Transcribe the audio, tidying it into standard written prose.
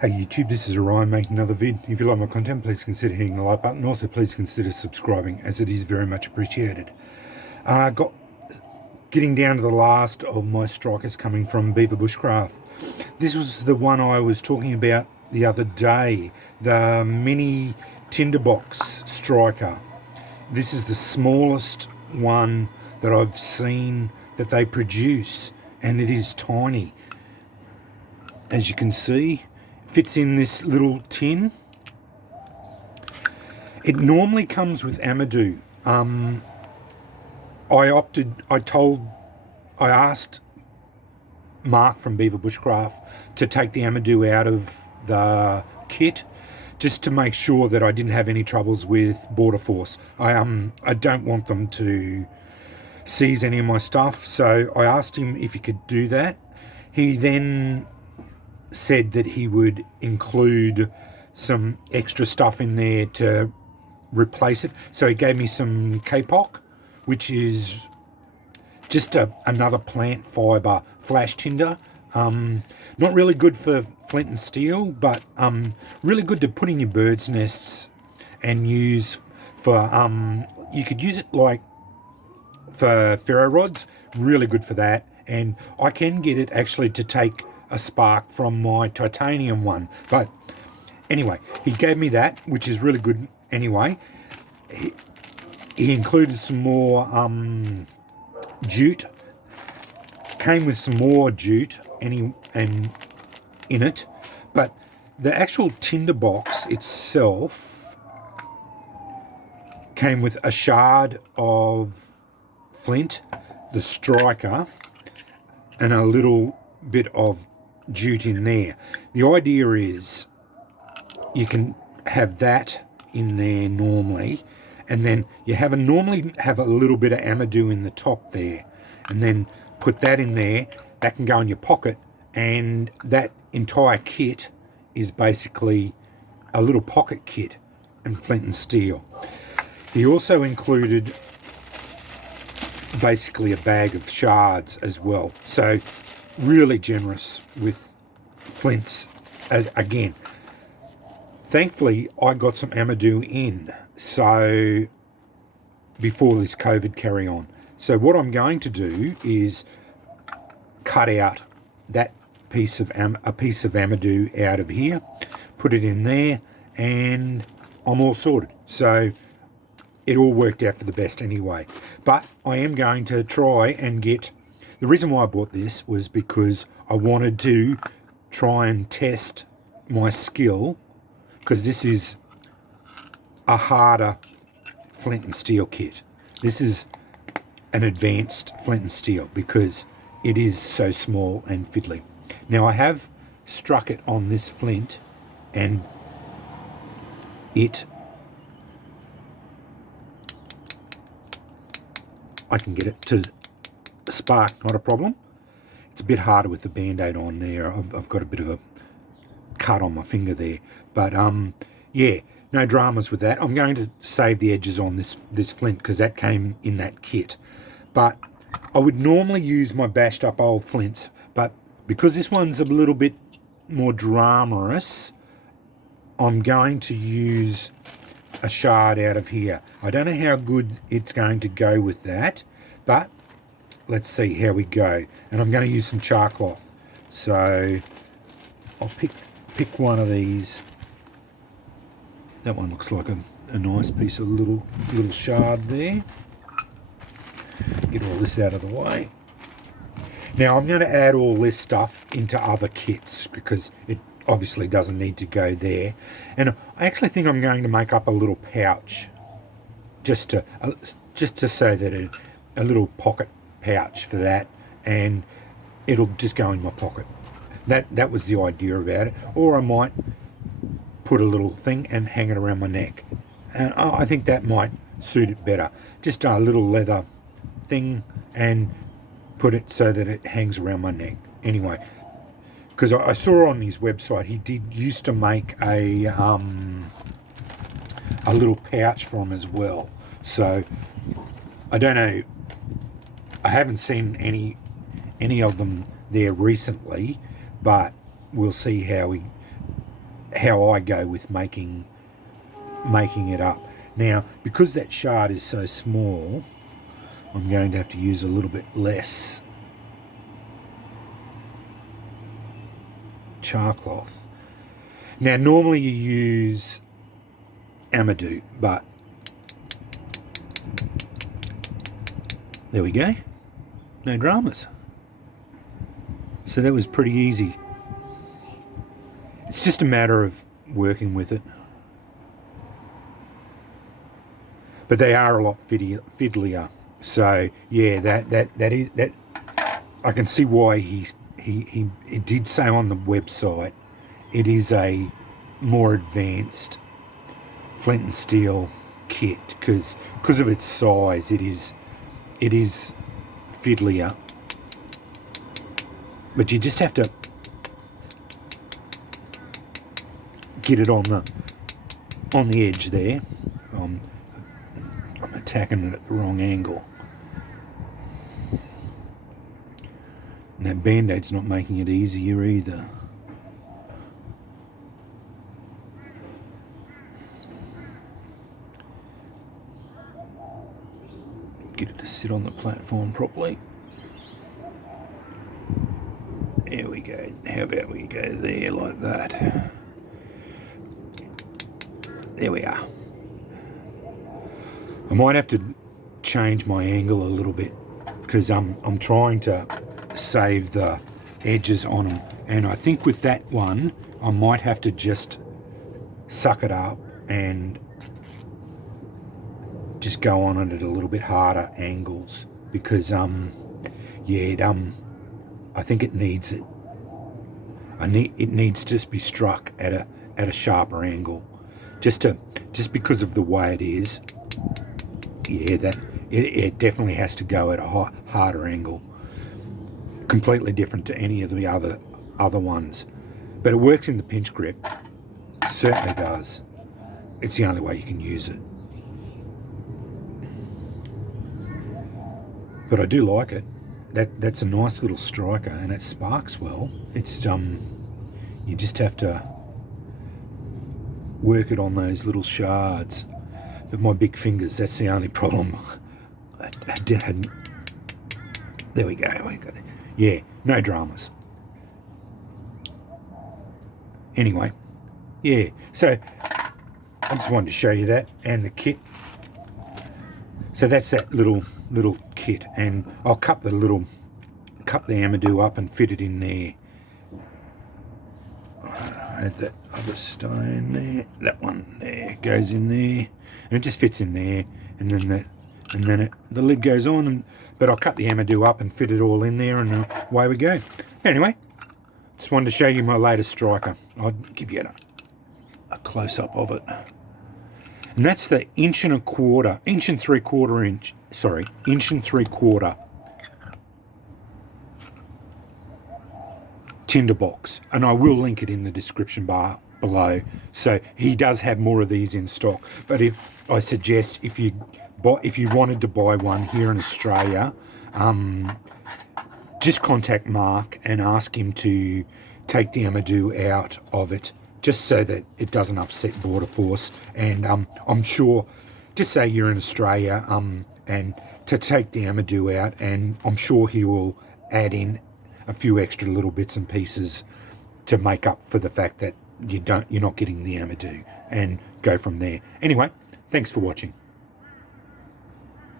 Hey YouTube, this is Orion making another vid. If you like my content, please consider hitting the like button. Also, please consider subscribing, as it is very much appreciated. Getting down to the last of my strikers coming from Beaver Bushcraft. This was the one I was talking about the other day, the mini tinderbox striker. This is the smallest one that I've seen that they produce, and it is tiny. As you can see, fits in this little tin. It normally comes with Amadou. I asked Mark from Beaver Bushcraft to take the Amadou out of the kit, just to make sure that I didn't have any troubles with Border Force. I don't want them to seize any of my stuff, so I asked him if he could do that. He then said that he would include some extra stuff in there to replace it. So he gave me some Kapok, which is just another plant fibre flash tinder. Not really good for flint and steel, but really good to put in your bird's nests and use for, you could use it like for ferro rods, really good for that. And I can get it actually to take a spark from my titanium one. But anyway, he gave me that, which is really good anyway. He included some more jute. Came with some more jute and in it. But the actual tinderbox itself came with a shard of flint, the striker, and a little bit of jute in there. The idea is you can have that in there normally, and then you normally have a little bit of Amadou in the top there, and then put that in there. That can go in your pocket, and that entire kit is basically a little pocket kit and flint and steel. He also included basically a bag of shards as well, so really generous with flints. Again, thankfully I got some Amadou in so before this COVID carry on. So what I'm going to do is cut out that piece of Amadou out of here, put it in there, and I'm all sorted. So it all worked out for the best anyway. But I am going to try and get, the reason why I bought this was because I wanted to try and test my skill, because this is a harder flint and steel kit. This is an advanced flint and steel because it is so small and fiddly. Now I have struck it on this flint, and I can get it to spark, not a problem. It's a bit harder with the band-aid on there. I've got a bit of a cut on my finger there, but yeah, no dramas with that. I'm going to save the edges on this flint because that came in that kit. But I would normally use my bashed up old flints, but because this one's a little bit more dramarous, I'm going to use a shard out of here. I don't know how good it's going to go with that, but let's see how we go. And I'm going to use some char cloth. So I'll pick one of these. That one looks like a nice piece of little shard there. Get all this out of the way. Now I'm going to add all this stuff into other kits because it obviously doesn't need to go there. And I actually think I'm going to make up a little pouch, just to say that a little pocket pouch for that, and it'll just go in my pocket. That was the idea about it. Or I might put a little thing and hang it around my neck, and I think that might suit it better. Just a little leather thing and put it so that it hangs around my neck. Anyway, because I saw on his website he used to make a little pouch for him as well. So I don't know. I haven't seen any of them there recently, but we'll see how how I go with making it up. Now, because that shard is so small, I'm going to have to use a little bit less char cloth. Now, normally you use Amadou, but there we go. No dramas. So that was pretty easy. It's just a matter of working with it. But they are a lot fiddlier. So yeah, that I can see why he did say on the website it is a more advanced flint and steel kit because of its size. It is fiddlier, but you just have to get it on the edge there. I'm attacking it at the wrong angle. And that band-aid's not making it easier either. Get it to sit on the platform properly. There we go. How about we go there like that? There we are. I might have to change my angle a little bit because I'm trying to save the edges on them, and I think with that one I might have to just suck it up and just go on it at a little bit harder angles because I think it needs it. It needs to just be struck at a sharper angle, just because of the way it is. Yeah, it definitely has to go at a harder angle. Completely different to any of the other ones, but it works in the pinch grip. It certainly does. It's the only way you can use it. But I do like it. That's a nice little striker, and it sparks well. It's you just have to work it on those little shards. But my big fingers, that's the only problem. There we go. Yeah, no dramas. Anyway, yeah. So I just wanted to show you that and the kit. So that's that little kit, and I'll cut the Amadou up and fit it in there. I had that other stone there. That one there goes in there, and it just fits in there. And then the lid goes on. But I'll cut the Amadou up and fit it all in there, and away we go. Anyway, just wanted to show you my latest striker. I'll give you a close-up of it. And that's the inch and 3/4 tinderbox. And I will link it in the description bar below. So he does have more of these in stock. But I suggest if you wanted to buy one here in Australia, just contact Mark and ask him to take the Amadou out of it, just so that it doesn't upset Border Force. And I'm sure, just say you're in Australia, and to take the Amadou out, and I'm sure he will add in a few extra little bits and pieces to make up for the fact that you're not getting the Amadou, and go from there. Anyway, thanks for watching.